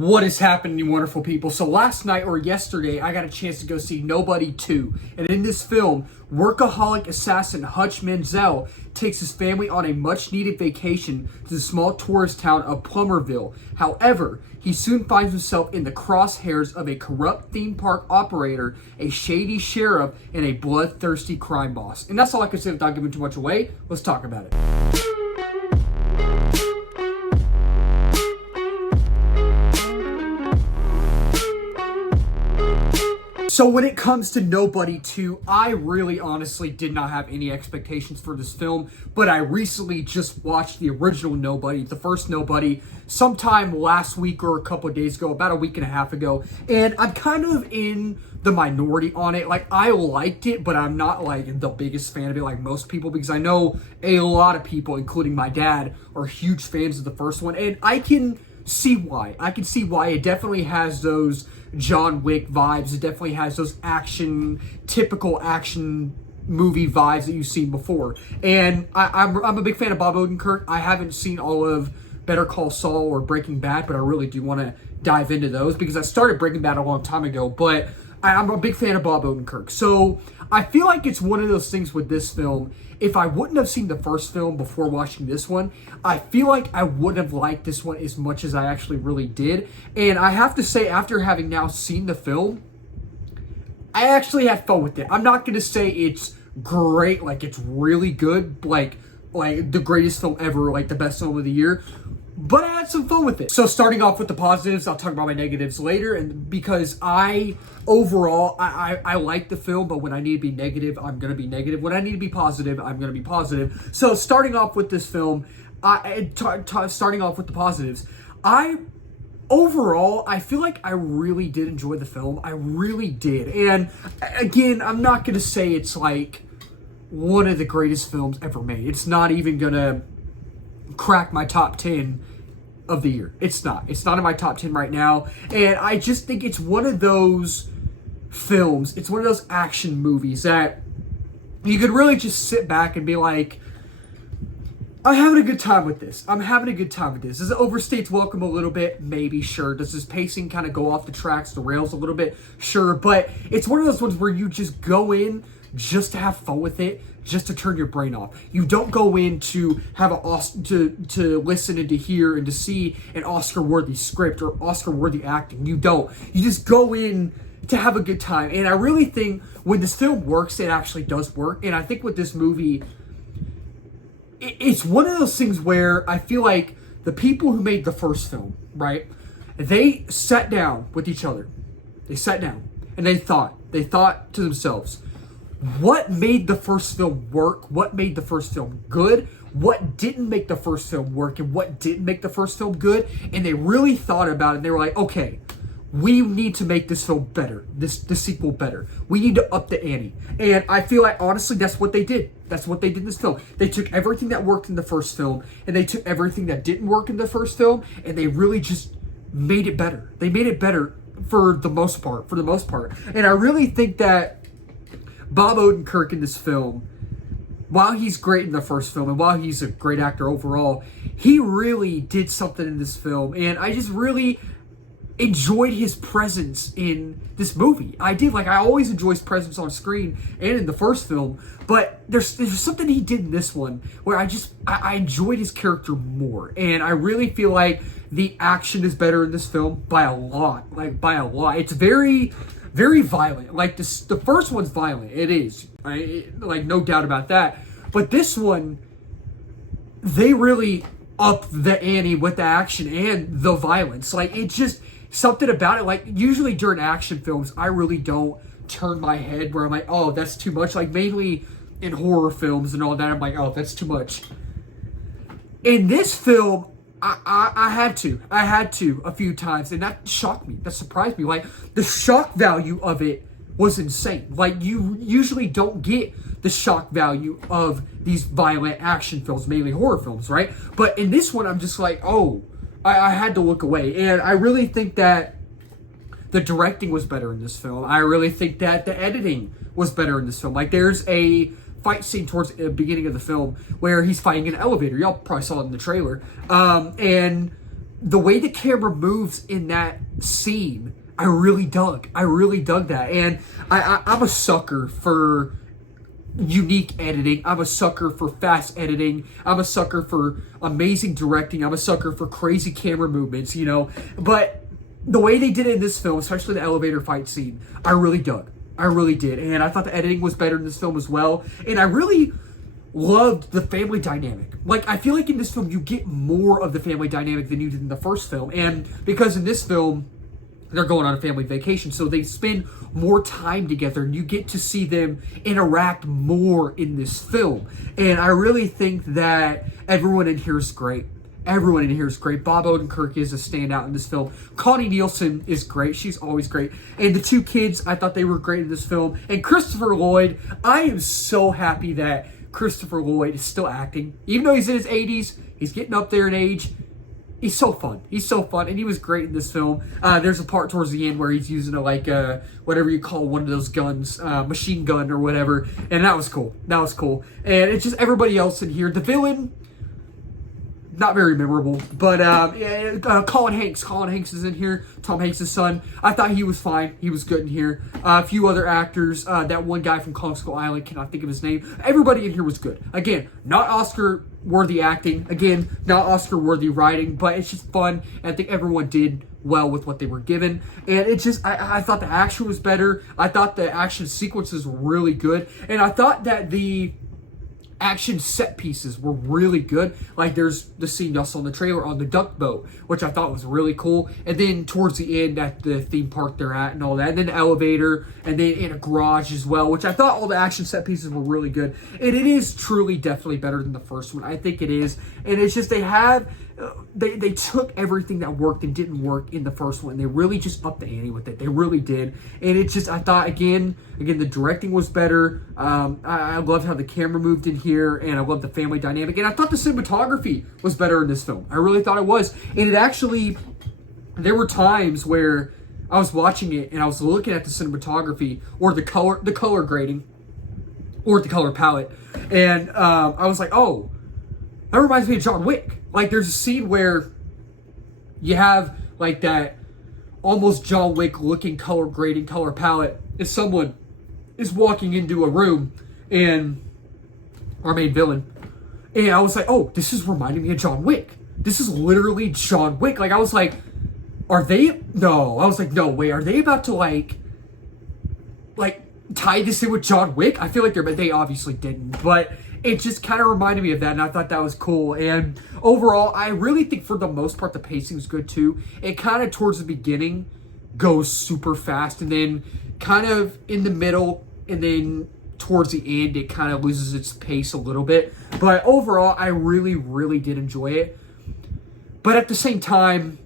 What is happening, you wonderful people? So last night or yesterday, I got a chance to go see Nobody 2. And in this film, workaholic assassin Hutch Mansell takes his family on a much-needed vacation to the small tourist town of Plummerville. However, he soon finds himself in the crosshairs of a corrupt theme park operator, a shady sheriff, and a bloodthirsty crime boss. And that's all I can say without giving too much away. Let's talk about it. So when it comes to Nobody 2, I really honestly did not have any expectations for this film, but I recently just watched the original Nobody, the first Nobody, sometime last week or a couple of days ago, about a week and a half ago, and I'm kind of in the minority on it. Like, I liked it, but I'm not like the biggest fan of it like most people, because I know a lot of people, including my dad, are huge fans of the first one, and I can see why. I can see why. It definitely has those John Wick vibes. It definitely has those typical action movie vibes that you've seen before. And I'm a big fan of Bob Odenkirk. I haven't seen all of Better Call Saul or Breaking Bad, but I really do want to dive into those because I started Breaking Bad a long time ago, but I'm a big fan of Bob Odenkirk. So I feel like it's one of those things with this film. If I wouldn't have seen the first film before watching this one, I feel like I wouldn't have liked this one as much as I actually really did. And I have to say, after having now seen the film, I actually had fun with it. I'm not going to say it's great, like it's really good, like the greatest film ever, like the best film of the year. But I had some fun with it. So starting off with the positives, I'll talk about my negatives later. And because overall, I like the film, but when I need to be negative, I'm going to be negative. When I need to be positive, I'm going to be positive. So starting off with this film, starting off with the positives, overall, I feel like I really did enjoy the film. I really did. And again, I'm not going to say it's like one of the greatest films ever made. It's not even going to crack my top 10 of the year. It's not in my top 10 right now. And I just think it's one of those films, it's one of those action movies that you could really just sit back and be like, I'm having a good time with this. I'm having a good time with this. Does it overstates welcome a little bit? Maybe, sure. Does this pacing kind of go off the tracks, the rails a little bit? Sure. But it's one of those ones where you just go in just to have fun with it, just to turn your brain off. You don't go in to have to listen and to hear and to see an Oscar-worthy script or Oscar-worthy acting. You don't. You just go in to have a good time. And I really think when this film works, it actually does work. And I think with this movie, it's one of those things where I feel like the people who made the first film, right, they sat down with each other. They sat down and they thought to themselves, what made the first film work? What made the first film good? What didn't make the first film work? And what didn't make the first film good? And they really thought about it. And they were like, okay, we need to make this film better. The sequel better. We need to up the ante. And I feel like, honestly, that's what they did. That's what they did in this film. They took everything that worked in the first film, and they took everything that didn't work in the first film, and they really just made it better. They made it better for the most part. And I really think that Bob Odenkirk in this film, while he's great in the first film and while he's a great actor overall, he really did something in this film. And I just really enjoyed his presence in this movie. I did. Like, I always enjoy his presence on screen and in the first film. But there's something he did in this one where I enjoyed his character more. And I really feel like the action is better in this film by a lot. Like, by a lot. It's very violent. Like, the first one's violent. It is. Like, no doubt about that. But this one, they really up the ante with the action and the violence. Like, it just, something about it. Like, usually during action films, I really don't turn my head where I'm like, oh, that's too much. Like, mainly in horror films and all that, I'm like, oh, that's too much. In this film, I had to a few times, and that shocked me. That surprised me. Like, the shock value of it was insane. Like, you usually don't get the shock value of these violent action films, mainly horror films, right? But in this one, I'm just like, oh, I had to look away. And I really think that the directing was better in this film. I really think that the editing was better in this film. Like, there's a fight scene towards the beginning of the film where he's fighting an elevator. Y'all probably saw it in the trailer. And the way the camera moves in that scene, I really dug. I really dug that. And I'm a sucker for unique editing. I'm a sucker for fast editing. I'm a sucker for amazing directing. I'm a sucker for crazy camera movements, you know. But the way they did it in this film, especially the elevator fight scene, I really dug. I really did. And I thought the editing was better in this film as well. And I really loved the family dynamic. Like, I feel like in this film, you get more of the family dynamic than you did in the first film. And because in this film, they're going on a family vacation, so they spend more time together, and you get to see them interact more in this film. And I really think that everyone in here is great. Everyone in here is great. Bob Odenkirk is a standout in this film. Connie Nielsen is great. She's always great. And the two kids, I thought they were great in this film. And Christopher Lloyd, I am so happy that Christopher Lloyd is still acting. Even though he's in his 80s, he's getting up there in age. He's so fun. He's so fun, and he was great in this film. There's a part towards the end where he's using whatever you call one of those guns, machine gun or whatever, and that was cool. That was cool. And it's just everybody else in here. The villain, not very memorable, but Colin Hanks. Colin Hanks is in here. Tom Hanks' son. I thought he was fine. He was good in here. A few other actors. That one guy from Kong Skull Island, cannot think of his name. Everybody in here was good. Again, not Oscar-worthy acting. Again, not Oscar-worthy writing, but it's just fun. And I think everyone did well with what they were given. And it just, I thought the action was better. I thought the action sequences were really good. And I thought that the action set pieces were really good. Like, there's the scene y'all saw in the trailer on the duck boat, which I thought was really cool. And then towards the end at the theme park they're at and all that. And then the elevator, and then in a garage as well, which I thought all the action set pieces were really good. And it is truly definitely better than the first one. I think it is. And it's just they took everything that worked and didn't work in the first one, and they really just upped the ante with it. They really did. And it just, I thought, again, the directing was better. I loved how the camera moved in here, and I loved the family dynamic. And I thought the cinematography was better in this film. I really thought it was. And it actually, there were times where I was watching it, and I was looking at the cinematography, or the color grading, or the color palette, and I was like, oh, that reminds me of John Wick. Like, there's a scene where you have, like, that almost John Wick looking color grading, color palette, if someone is walking into a room, and our main villain, and I was like, oh, this is reminding me of John Wick. This is literally John Wick. Like, I was like, are they, no, I was like, no, wait, are they about to, like, tie this in with John Wick? I feel like they obviously didn't, but it just kind of reminded me of that, and I thought that was cool. And overall, I really think for the most part, the pacing is good too. It kind of towards the beginning goes super fast, and then kind of in the middle, and then towards the end, it kind of loses its pace a little bit. But overall, I really, really did enjoy it. But at the same time,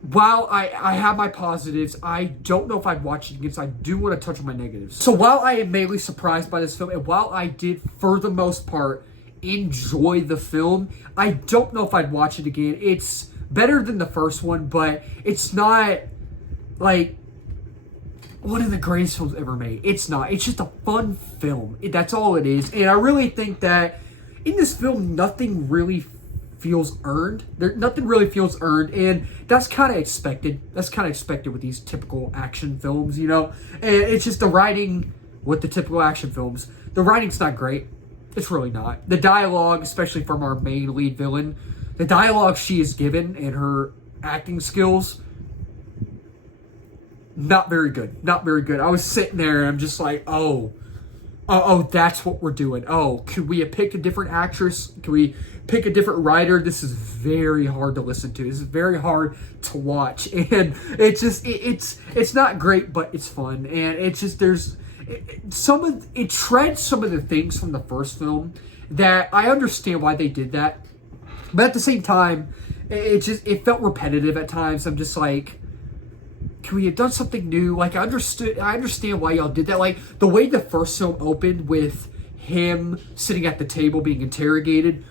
while I have my positives, I don't know if I'd watch it again, so I do want to touch on my negatives. So while I am mainly surprised by this film, and while I did, for the most part, enjoy the film, I don't know if I'd watch it again. It's better than the first one, but it's not, like, one of the greatest films ever made. It's not. It's just a fun film. That's all it is. And I really think that in this film, nothing really feels earned. Nothing really feels earned, and that's kind of expected. That's kind of expected with these typical action films, you know? And it's just the writing with the typical action films. The writing's not great. It's really not. The dialogue, especially from our main lead villain, the dialogue she is given and her acting skills, not very good. Not very good. I was sitting there and I'm just like, oh, that's what we're doing. Oh, could we have picked a different actress? Could we pick a different writer? This is very hard to listen to. This is very hard to watch. And it's just, it's not great, but it's fun. And it's just, it treads some of the things from the first film that I understand why they did that. But at the same time, it felt repetitive at times. I'm just like, can we have done something new? Like, I understand why y'all did that. Like, the way the first film opened with him sitting at the table being interrogated,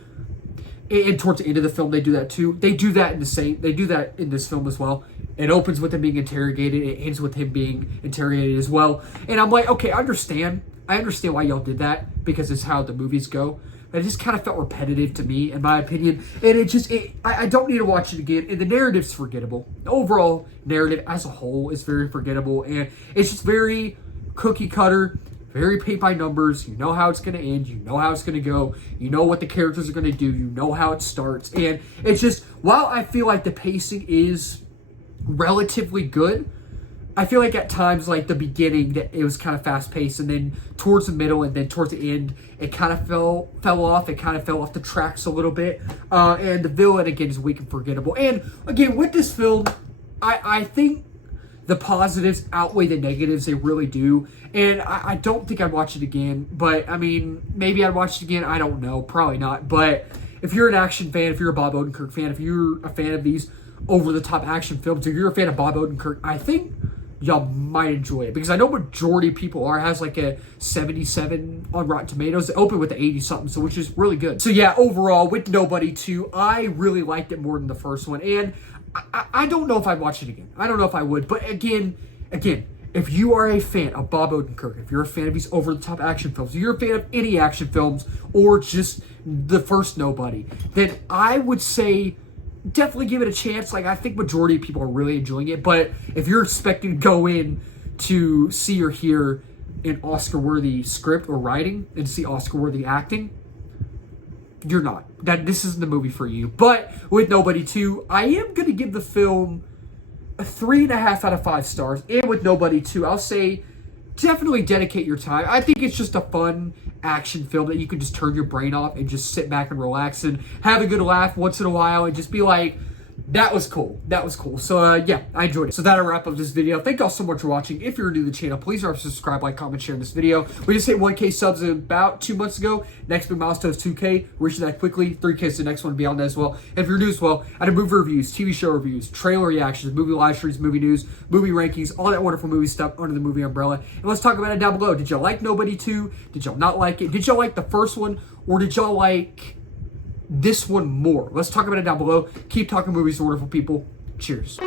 and towards the end of the film, they do that too. They do that in this film as well. It opens with him being interrogated. It ends with him being interrogated as well. And I'm like, okay, I understand why y'all did that, because it's how the movies go. It just kind of felt repetitive to me, in my opinion. And I don't need to watch it again. And the narrative's forgettable. The overall narrative as a whole is very forgettable. And it's just very cookie cutter, very paint by numbers. You know how it's going to end. You know how it's going to go. You know what the characters are going to do. You know how it starts. And it's just, while I feel like the pacing is relatively good, I feel like at times, like the beginning, that it was kind of fast paced, and then towards the middle, and then towards the end, it kind of fell off. It kind of fell off the tracks a little bit. And the villain again is weak and forgettable. And again, with this film, I think the positives outweigh the negatives. They really do. And I don't think I'd watch it again. But I mean, maybe I'd watch it again. I don't know. Probably not. But if you're an action fan, if you're a Bob Odenkirk fan, if you're a fan of these over the top action films, if you're a fan of Bob Odenkirk, I think y'all might enjoy it, because I know majority of people are. It has like a 77 on Rotten Tomatoes. It opened with the 80 something, so which is really good. So yeah, overall with Nobody 2, I really liked it more than the first one, and I don't know if I'd watch it again. I don't know if I would, but again, if you are a fan of Bob Odenkirk, if you're a fan of these over the top action films, if you're a fan of any action films or just the first Nobody, then I would say definitely give it a chance. Like, I think majority of people are really enjoying it, but if you're expecting to go in to see or hear an Oscar-worthy script or writing and see Oscar-worthy acting, you're not. This isn't the movie for you. But with Nobody 2, I am going to give the film a 3.5 out of 5 stars. And with Nobody 2, I'll say definitely dedicate your time. I think it's just a fun action film that you can just turn your brain off and just sit back and relax and have a good laugh once in a while and just be like, that was cool. That was cool. So, yeah, I enjoyed it. So that'll wrap up this video. Thank y'all so much for watching. If you're new to the channel, please remember to subscribe, like, comment, share this video. We just hit 1K subs about 2 months ago. Next big milestone is 2K. Reaching that quickly. 3K is the next one beyond that as well. And if you're new as well, I do movie reviews, TV show reviews, trailer reactions, movie live streams, movie news, movie rankings, all that wonderful movie stuff under the movie umbrella. And let's talk about it down below. Did y'all like Nobody 2? Did y'all not like it? Did y'all like the first one? Or did y'all like this one more? Let's talk about it down below. Keep talking movies to wonderful people. Cheers.